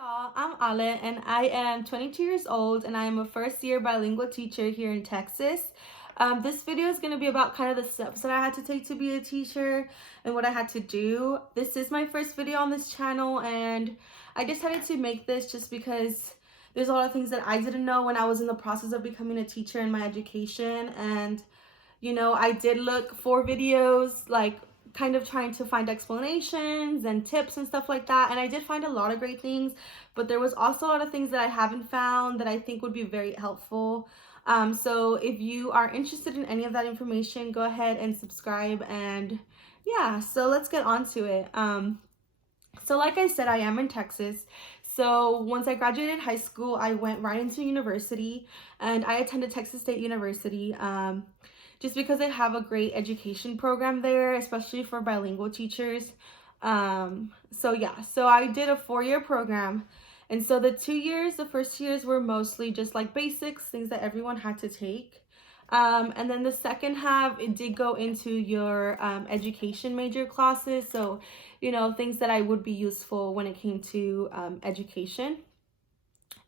Y'all, I'm Ale and I am 22 years old and I am a first year bilingual teacher here in Texas. This video is going to be about kind of the steps that I had to take to be a teacher and what I had to do. This is my first video on this channel and I decided to make this just because there's a lot of things that I didn't know when I was in the process of becoming a teacher in my education. And I did look for videos like kind of trying to find explanations and tips and stuff like that, and I did find a lot of great things, but there was also a lot of things that I haven't found that I think would be very helpful. So if you are interested in any of that information, go ahead and subscribe. And yeah, so let's get on to it. So like I said, I am in Texas. So once I graduated high school, I went right into university and I attended Texas State University. Just because they have a great education program there, especially for bilingual teachers. So I did a 4-year program. And so the first years were mostly just like basics, things that everyone had to take. And then the second half, it did go into your education major classes. So, things that I would be useful when it came to education.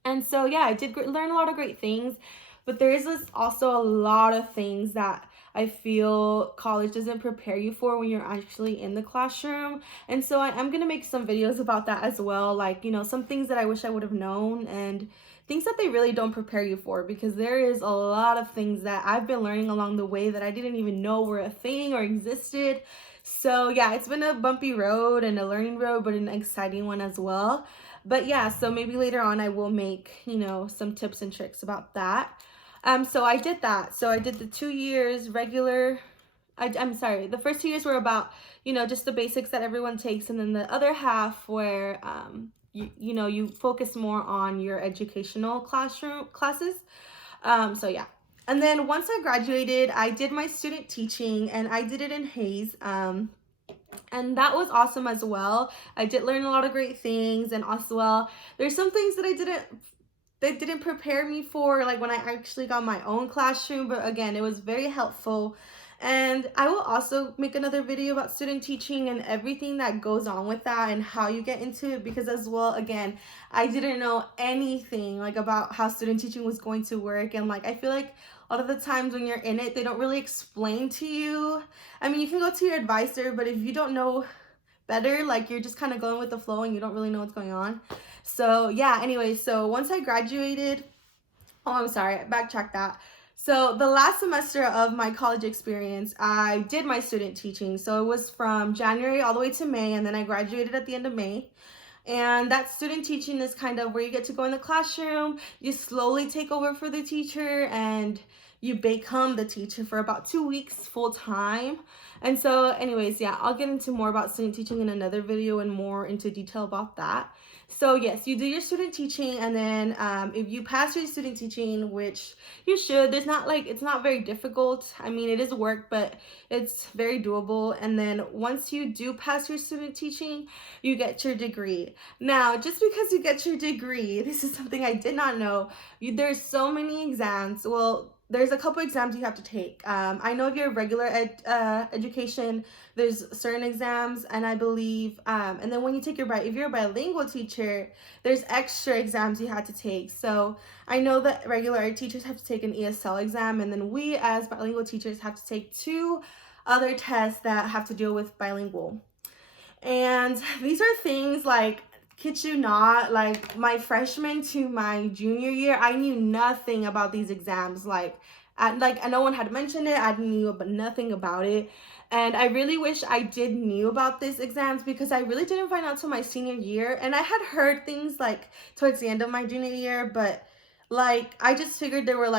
And so, yeah, I did learn a lot of great things. But there is also a lot of things that I feel college doesn't prepare you for when you're actually in the classroom. And so I am going to make some videos about that as well. Like, some things that I wish I would have known and things that they really don't prepare you for, because there is a lot of things that I've been learning along the way that I didn't even know were a thing or existed. So yeah, it's been a bumpy road and a learning road, but an exciting one as well. But yeah, so maybe later on I will make, some tips and tricks about that. So I did that. So I did the 2 years regular. The first 2 years were about, just the basics that everyone takes. And then the other half where, you focus more on your educational classes. So yeah. And then once I graduated, I did my student teaching and I did it in Hayes. And that was awesome as well. I did learn a lot of great things, and also, well, there's some things that they didn't prepare me for, like when I actually got my own classroom, but again, it was very helpful. And I will also make another video about student teaching and everything that goes on with that and how you get into it, because as well, again, I didn't know anything like about how student teaching was going to work. And like, I feel like a lot of the times when you're in it, they don't really explain to you. I mean, you can go to your advisor, but if you don't know better, like you're just kind of going with the flow and you don't really know what's going on. So yeah, anyway, so once I graduated, backtrack that. So the last semester of my college experience, I did my student teaching. So it was from January all the way to May, and then I graduated at the end of May. And that student teaching is kind of where you get to go in the classroom, you slowly take over for the teacher, and you become the teacher for about 2 weeks full time. And so anyways, yeah, I'll get into more about student teaching in another video and more into detail about that. So yes, you do your student teaching, and then if you pass your student teaching, which you should, it's not very difficult. I mean, it is work, but it's very doable. And then once you do pass your student teaching, you get your degree. Now, just because you get your degree, this is something I did not know. There's so many exams. Well, there's a couple exams you have to take. I know if you're regular education, there's certain exams, and I believe, and then when you take if you're a bilingual teacher, there's extra exams you have to take. So I know that regular ed teachers have to take an ESL exam, and then we as bilingual teachers have to take 2 other tests that have to deal with bilingual. And these are things like, kid you not, like my freshman to my junior year, I knew nothing about these exams. And no one had mentioned it. I knew nothing about it. And I really wish I did knew about these exams, because I really didn't find out till my senior year. And I had heard things like towards the end of my junior year, but like I just figured there were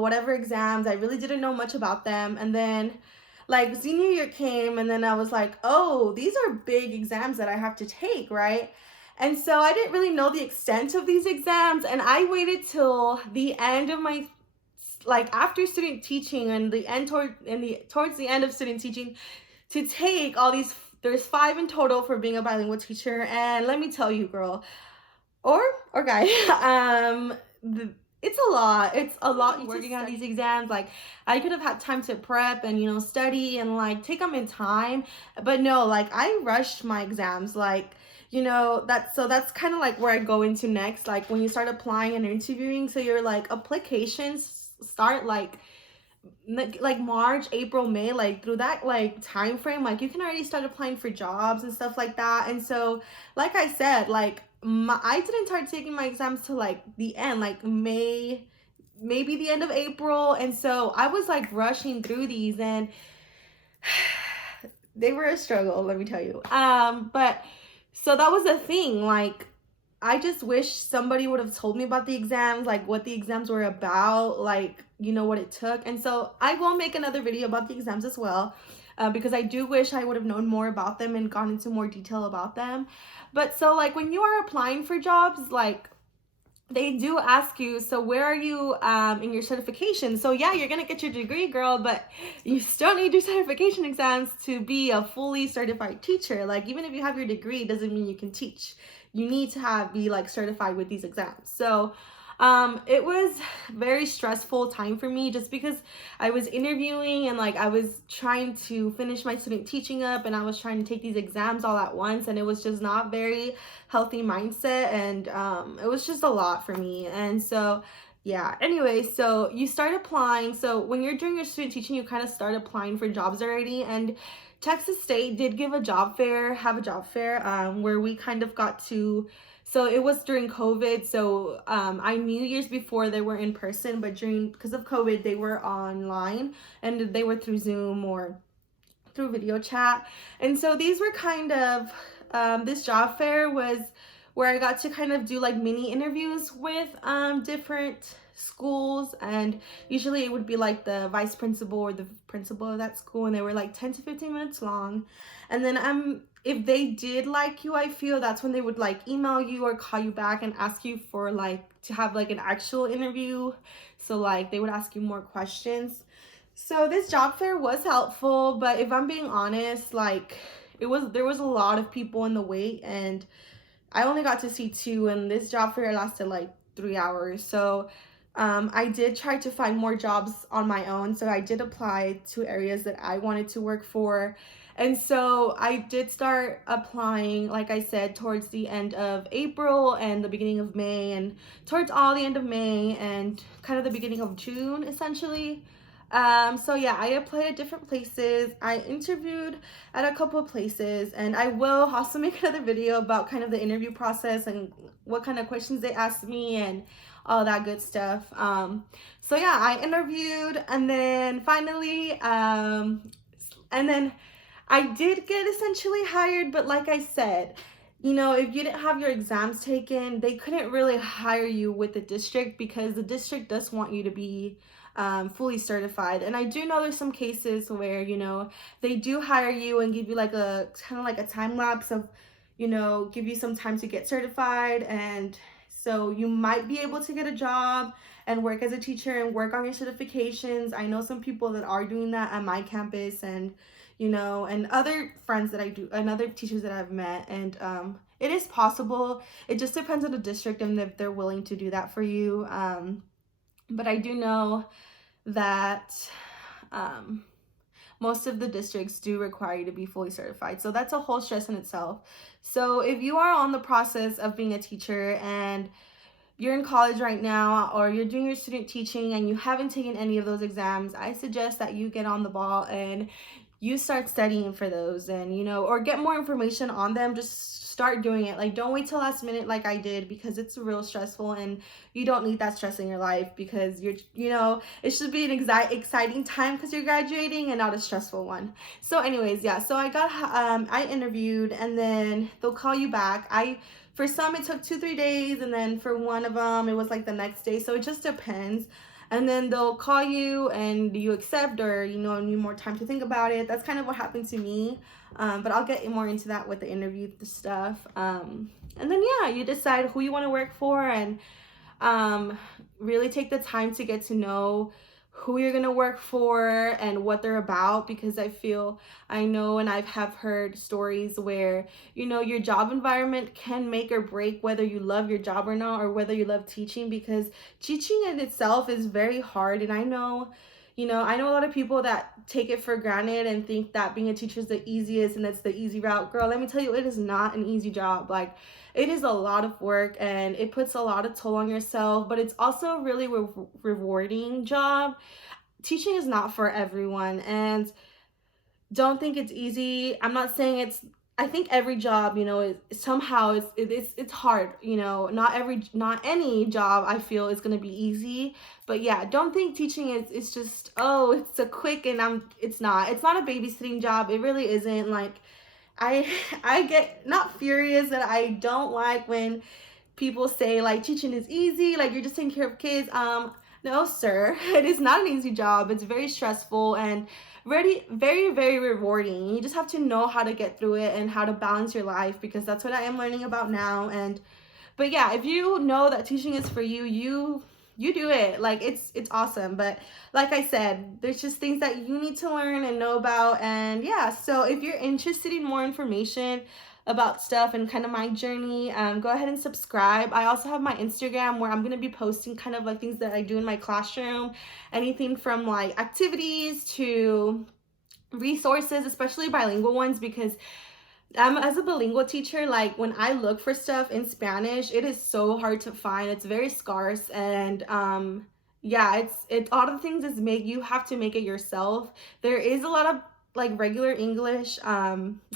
whatever exams. I really didn't know much about them. And then like senior year came, and then I was like, oh, these are big exams that I have to take, right? And so I didn't really know the extent of these exams, and I waited till the end of my, after student teaching and towards the end of student teaching to take all these. There's 5 in total for being a bilingual teacher, and let me tell you, girl, or guy, it's a lot. It's a lot working on these exams. Like, I could have had time to prep and, you know, study and like take them in time. But no, like I rushed my exams. Like, you know, that's kind of like where I go into next. Like when you start applying and interviewing, so your like applications start like March, April, May, like through that like time frame, like you can already start applying for jobs and stuff like that. And so, like I said, like I didn't start taking my exams till like the end, like May, maybe the end of April. And so I was like rushing through these, and they were a struggle, let me tell you. But so that was the thing, like I just wish somebody would have told me about the exams, like what the exams were about, like, you know, what it took. And so I will make another video about the exams as well, because I do wish I would have known more about them and gone into more detail about them. But so like when you are applying for jobs, like they do ask you, so where are you in your certification? So yeah, you're gonna get your degree, girl, but you still need your certification exams to be a fully certified teacher. Like even if you have your degree, it doesn't mean you can teach. You need to be like certified with these exams. So it was very stressful time for me, just because I was interviewing and like I was trying to finish my student teaching up, and I was trying to take these exams all at once, and it was just not very healthy mindset, and it was just a lot for me. And so yeah, anyway, so you start applying. So when you're doing your student teaching, you kind of start applying for jobs already. And Texas State did give a job fair, where we kind of got to, so it was during COVID. So I knew years before they were in person, but because of COVID, they were online, and they were through Zoom or through video chat. And so these were kind of, this job fair was where I got to kind of do like mini interviews with different schools, and usually it would be like the vice principal or the principal of that school, and they were like 10 to 15 minutes long. And then if they did like you, I feel that's when they would like email you or call you back and ask you for like to have like an actual interview. So like they would ask you more questions. So this job fair was helpful, but if I'm being honest, like there was a lot of people in the wait, and I only got to see 2, and this job fair lasted like 3 hours. So I did try to find more jobs on my own. So I did apply to areas that I wanted to work for. And so I did start applying, like I said, towards the end of April and the beginning of May, and towards all the end of May and kind of the beginning of June, essentially. So yeah, I applied at different places. I interviewed at a couple of places, and I will also make another video about kind of the interview process and what kind of questions they asked me and all that good stuff. So yeah, I interviewed, and then finally, and then I did get essentially hired. But like I said, you know, if you didn't have your exams taken, they couldn't really hire you with the district, because the district does want you to be fully certified. And I do know there's some cases where, you know, they do hire you and give you like a kind of like a time lapse of, you know, give you some time to get certified. And so you might be able to get a job and work as a teacher and work on your certifications. I know some people that are doing that at my campus, and you know, and other friends that I do, and other teachers that I've met. And it is possible. It just depends on the district and if they're willing to do that for you. But I do know that most of the districts do require you to be fully certified. So that's a whole stress in itself. So if you are on the process of being a teacher and you're in college right now, or you're doing your student teaching and you haven't taken any of those exams, I suggest that you get on the ball and you start studying for those, and you know, or get more information on them. Just start doing it. Like, don't wait till last minute like I did, because it's real stressful, and you don't need that stress in your life, because you're, you know, it should be an exciting time because you're graduating and not a stressful one. So anyways, yeah, so I interviewed, and then they'll call you back. For some it took 2-3 days, and then for one of them it was like the next day. So it just depends. And then they'll call you and you accept, or you know, need more time to think about it. That's kind of what happened to me. But I'll get more into that with the interview stuff. And then yeah, you decide who you want to work for, and really take the time to get to know who you're gonna work for and what they're about, because I know and I have heard stories where, you know, your job environment can make or break whether you love your job or not, or whether you love teaching, because teaching in itself is very hard. And I know, you know, I know a lot of people that take it for granted and think that being a teacher is the easiest and it's the easy route. Girl, let me tell you, it is not an easy job. Like, it is a lot of work and it puts a lot of toll on yourself, but it's also a really rewarding job. Teaching is not for everyone, and don't think it's easy. I'm not saying it's, I think every job, you know, somehow it's hard, you know. Not any job I feel is going to be easy, but yeah, don't think teaching is it's just, oh, it's a quick, and it's not a babysitting job. It really isn't. Like, I I get not furious, that I don't like when people say like teaching is easy, like you're just taking care of kids. No, sir, it is not an easy job. It's very stressful and very, very rewarding. You just have to know how to get through it and how to balance your life, because that's what I am learning about now. And but yeah, if you know that teaching is for you, you do it. Like, it's awesome. But like I said, there's just things that you need to learn and know about. And yeah, so if you're interested in more information about stuff and kind of my journey, go ahead and subscribe. I also have my Instagram where I'm going to be posting kind of like things that I do in my classroom, anything from like activities to resources, especially bilingual ones, because as a bilingual teacher, like when I look for stuff in Spanish, it is so hard to find. It's very scarce. And yeah, it's all the things is you have to make it yourself. There is a lot of like regular English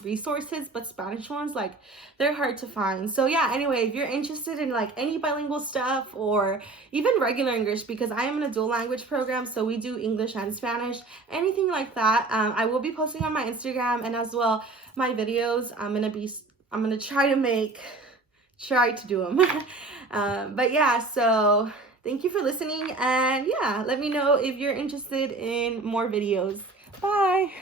resources, but Spanish ones, like, they're hard to find. So yeah, anyway, if you're interested in like any bilingual stuff or even regular English, because I am in a dual language program, so we do English and Spanish, anything like that, I will be posting on my Instagram, and as well my videos. I'm gonna try to do them. But yeah, so thank you for listening, and yeah, let me know if you're interested in more videos. Bye.